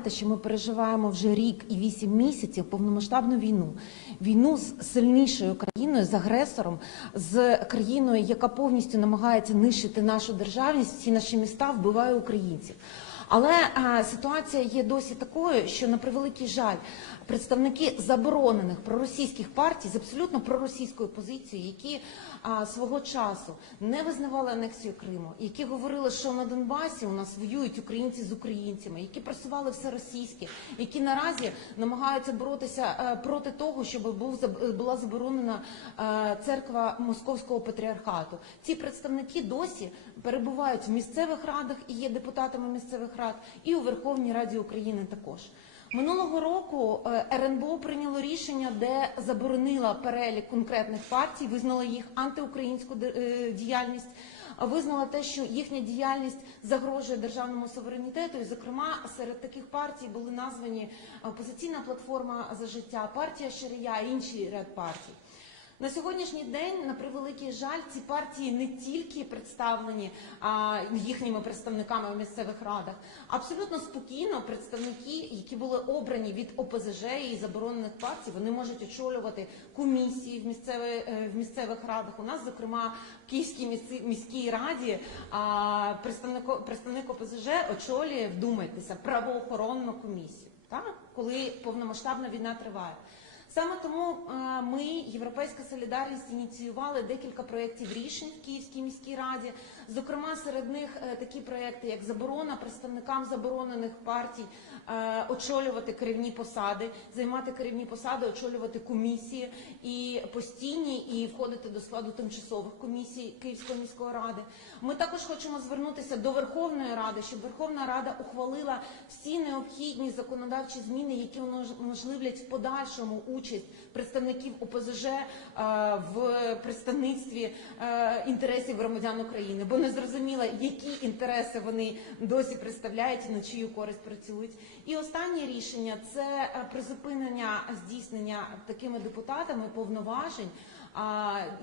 знаєте, що ми переживаємо вже рік і вісім місяців повномасштабну війну, війну з сильнішою країною, з агресором, з країною, яка повністю намагається нищити нашу державність, всі наші міста вбиває українців. Але е, ситуація є досі такою, що на превеликий жаль, представники заборонених проросійських партій з абсолютно проросійською позицією, які а, свого часу не визнавали анексію Криму, які говорили, що на Донбасі у нас воюють українці з українцями, які просували все російське, які наразі намагаються боротися е, проти того, щоб був заб- була заборонена е, церква Московського патріархату. Ці представники досі перебувають в місцевих радах і є депутатами місцевих рад, і у Верховній Раді України також. Минулого року е, РНБО прийняло рішення, де заборонила перелік конкретних партій, визнала їх антиукраїнську е, діяльність, визнала те, що їхня діяльність загрожує державному суверенітету. І, зокрема, серед таких партій були названі опозиційна платформа за життя, партія Ширія і інші ряд партій. На сьогоднішній день, на превеликий жаль, ці партії не тільки представлені а, їхніми представниками в місцевих радах, абсолютно спокійно представники, які були обрані від ОПЗЖ і заборонених партій, вони можуть очолювати комісії в, місцеві, е, в місцевих радах. У нас, зокрема, в Київській міській раді а, представник, представник ОПЗЖ очолює, вдумайтеся, правоохоронну комісію, так? коли повномасштабна війна триває. Саме тому е, ми, Європейська солідарність, ініціювали декілька проєктів рішень в Київській міській раді. Зокрема, серед них е, такі проєкти, як заборона представникам заборонених партій очолювати керівні посади, займати керівні посади, очолювати комісії і постійні, і входити до складу тимчасових комісій Київської міської ради. Ми також хочемо звернутися до Верховної Ради, щоб Верховна Рада ухвалила всі необхідні законодавчі зміни, які уможливлять в подальшому участь представників ОПЗЖ е, в представництві е, інтересів громадян України, бо не зрозуміло, які інтереси вони досі представляють і на чию користь працюють. І останнє рішення це е, призупинення здійснення такими депутатами повноважень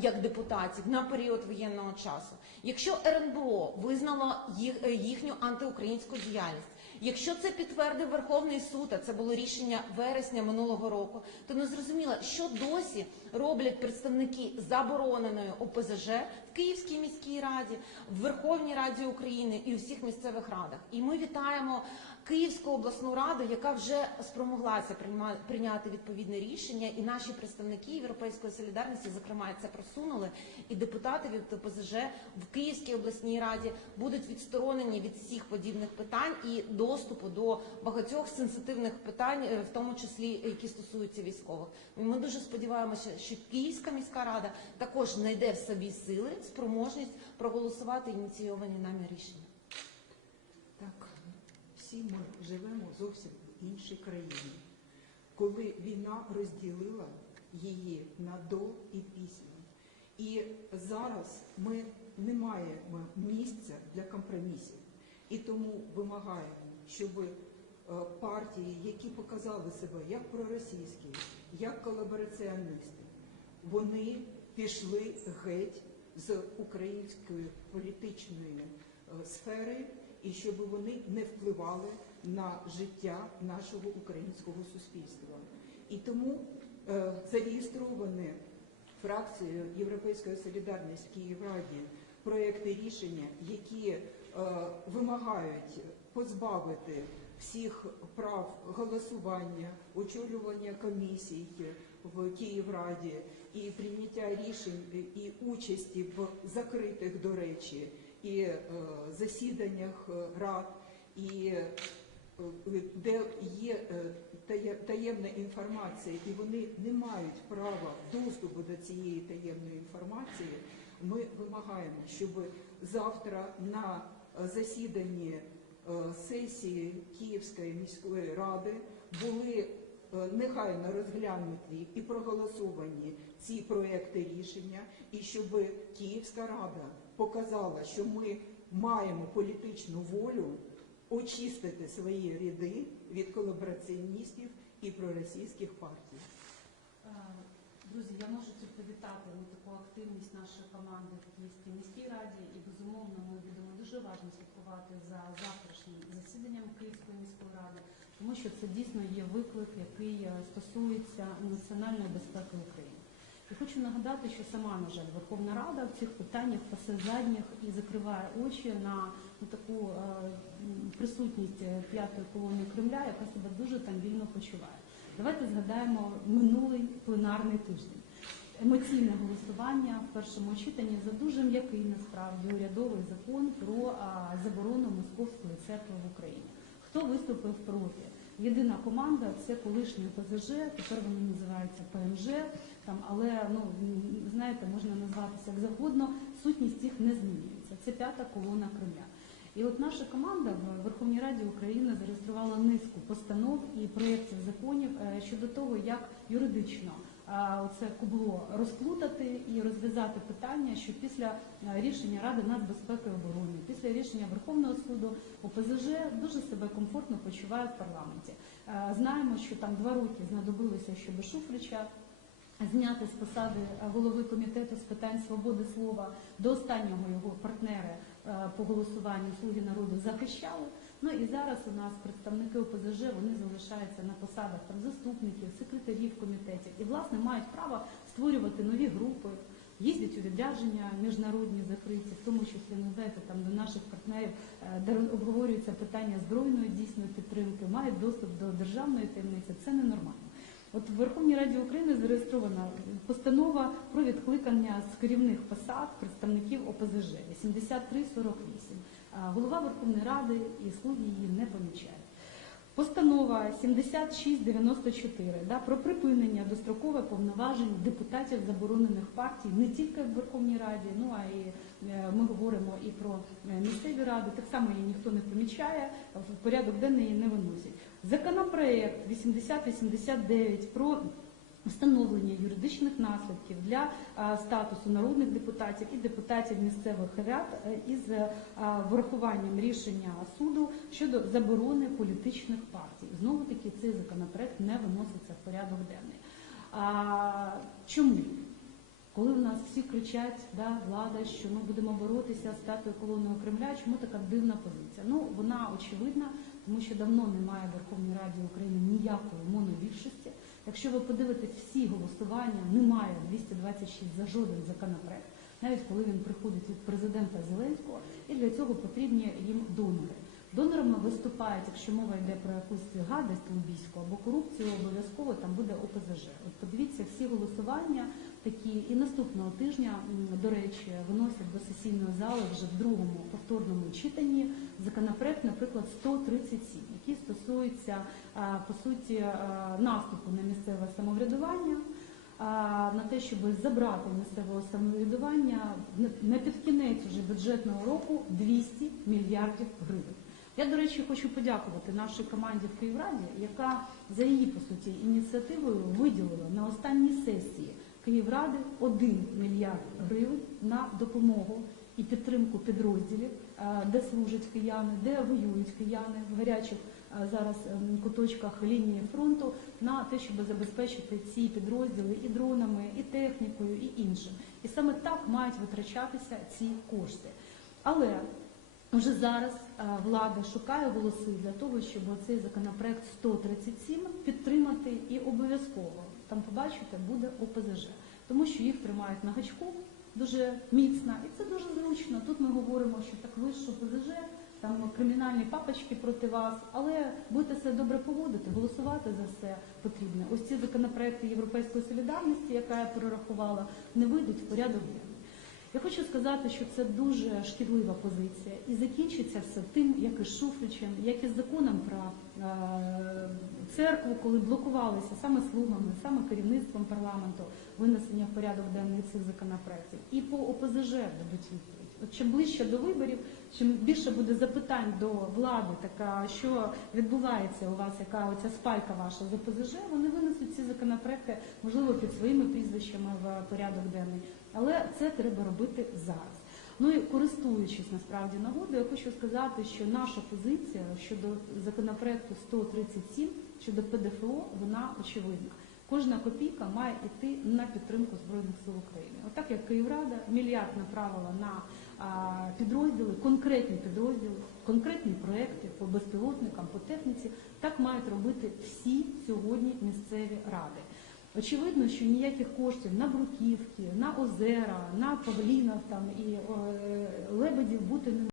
як депутатів на період воєнного часу. Якщо РНБО визнало їх, е, їхню антиукраїнську діяльність, якщо це підтвердив Верховний суд, а це було рішення вересня минулого року, то не зрозуміло, що досі роблять представники забороненої ОПЗЖ в Київській міській раді, в Верховній Раді України і у всіх місцевих радах. І ми вітаємо Київську обласну раду, яка вже спромоглася прийняти відповідне рішення, і наші представники Європейської солідарності, зокрема, це просунули. І депутати від ОПЗЖ в Київській обласній раді будуть відсторонені від всіх подібних питань і доступу до багатьох сенситивних питань, е, в тому числі які стосуються військових. Ми дуже сподіваємося, що Київська міська рада також знайде в собі сили, спроможність проголосувати ініційовані нами рішення. Так, всі ми живемо зовсім в іншій країні, коли війна розділила її на до і після. І зараз ми не маємо місця для компромісів. І тому вимагаємо, щоб е, партії, які показали себе як проросійські, як колабораціоністи, вони пішли геть з української політичної е, сфери і щоб вони не впливали на життя нашого українського суспільства. І тому е, зареєстровані фракцією Європейської солідарності в Київраді проекти рішення, які е, вимагають позбавити всіх прав голосування, очолювання комісій в Київраді і прийняття рішень і участі в закритих, до речі, і е, засіданнях е, рад, і е, де є таємна інформація, і вони не мають права доступу до цієї таємної інформації, ми вимагаємо, щоб завтра на засіданні сесії Київської міської ради були негайно розглянуті і проголосовані ці проекти рішення, і щоб Київська рада показала, що ми маємо політичну волю очистити свої ряди від колабораціоністів і проросійських партій. Е, Друзі, я можу тільки вітати таку активність нашої команди в Київській міській раді і безумовно ми будемо дуже уважно слідкувати за завтрашнім засіданням Київської міської ради. тому що це дійсно є виклик, який е, стосується національної безпеки України. Хочу нагадати, що сама, на жаль, Верховна Рада в цих питаннях пасе задніх і закриває очі на, на таку е, присутність е, п'ятої колони Кремля, яка себе дуже там вільно почуває. Давайте згадаємо минулий пленарний тиждень. Емоційне голосування в першому читанні за дуже м'який насправді урядовий закон про заборону московської церкви в Україні. Хто виступив проти? Єдина команда це колишнє ПЗЖ, тепер вони називаються ПМЖ. Там, але ну знаєте, можна назватися як завгодно. Сутність їх не змінюється. Це п'ята колона Кремля. І от наша команда в Верховній Раді України зареєструвала низку постанов і проєктів законів е, щодо того, як юридично оце кубло розплутати і розв'язати питання, що після е, рішення Ради нацбезпеки і оборони, після рішення Верховного суду ОПЗЖ дуже себе комфортно почуває в парламенті. Е, Знаємо, що там два роки знадобилося, щоб Шуфрича зняти з посади е, голови комітету з питань свободи слова до останнього його партнери е, по голосуванню Слуги народу захищали. Ну і зараз у нас представники ОПЗЖ вони залишаються на посадах там заступників, секретарів комітетів і власне мають право створювати нові групи. Їздять у відрядження міжнародні закриті, в тому числі ну, знаєте, там до наших партнерів, е, де обговорюються питання збройної дійсної підтримки, мають доступ до державної таємниці. Це ненормально. От в Верховній Раді України зареєстрована постанова про відкликання з керівних посад представників ОПЗЖ 8348. Голова Верховної Ради і слуги її не помічають. Постанова 7694 да, про припинення дострокове повноважень депутатів заборонених партій не тільки в Верховній Раді, ну а і е, ми говоримо і про е, місцеві ради. Так само її ніхто не помічає, в порядок денний її не виносять. Законопроект 8089 про встановлення юридичних наслідків для статусу народних депутатів і депутатів місцевих рад е, із е, врахуванням рішення суду щодо заборони політичних партій. Знову таки цей законопроект не виноситься в порядок денний. А, чому? Коли в нас всі кричать, да, влада, що ми будемо боротися з п'ятою колоною Кремля, чому така дивна позиція? Ну, вона очевидна, тому що давно немає в Верховній Раді України ніякої монобільшості. Якщо ви подивитесь всі голосування, немає 226 за жоден законопроект, навіть коли він приходить від президента Зеленського, і для цього потрібні їм донори. Донорами виступають, якщо мова йде про якусь гадость лобійську або корупцію, обов'язково там буде ОПЗЖ. От подивіться всі голосування такі, і наступного тижня, до речі, виносять до сесійної зали вже в другому повторному читанні законопроект, наприклад, 137, який стосується по суті наступу на місцеве самоврядування. На те, щоб забрати місцевого самоврядування на- на під кінець уже бюджетного року 200 мільярдів гривень. Я, до речі, хочу подякувати нашій команді в Київраді, яка за її по суті ініціативою виділила на останній сесії Київради 1 мільярд гривень на допомогу і підтримку підрозділів, е, де служать кияни, де воюють кияни в гарячих е, зараз ем, куточках лінії фронту, на те, щоб забезпечити ці підрозділи і дронами, і технікою, і іншим. І саме так мають витрачатися ці кошти. Але вже зараз е, влада шукає голоси для того, щоб цей законопроект 137 підтримати і обов'язково там побачите буде ОПЗЖ, тому що їх тримають на гачку дуже міцно, і це дуже зручно. Тут ми говоримо, що так ви ж ОПЗЖ, там кримінальні папочки проти вас, але будете себе добре поводити, голосувати за все потрібно. Ось ці законопроекти Європейської солідарності, яка я перерахувала, не вийдуть в порядок. Я хочу сказати, що це дуже шкідлива позиція, і закінчиться все тим, як і з Шуфричем, як і з законом про е, церкву, коли блокувалися саме слугами, саме керівництвом парламенту винесення в порядок денний цих законопроєктів. І по ОПЗЖ дадуть відповідь. От чим ближче до виборів, чим більше буде запитань до влади, така що відбувається у вас, яка оця спайка ваша з ОПЗЖ, вони винесуть ці законопроекти, можливо, під своїми прізвищами в порядок денний. Але це треба робити зараз. Ну і користуючись насправді нагодою, я хочу сказати, що наша позиція щодо законопроекту 137, щодо ПДФО, вона очевидна. Кожна копійка має йти на підтримку Збройних сил України. Отак як Київрада мільярд направила на підрозділи, конкретні підрозділи, конкретні проекти по безпілотникам, по техніці. Так мають робити всі сьогодні місцеві ради. Очевидно, що ніяких коштів на бруківки, на озера, на павлінах там і е, лебедів бути не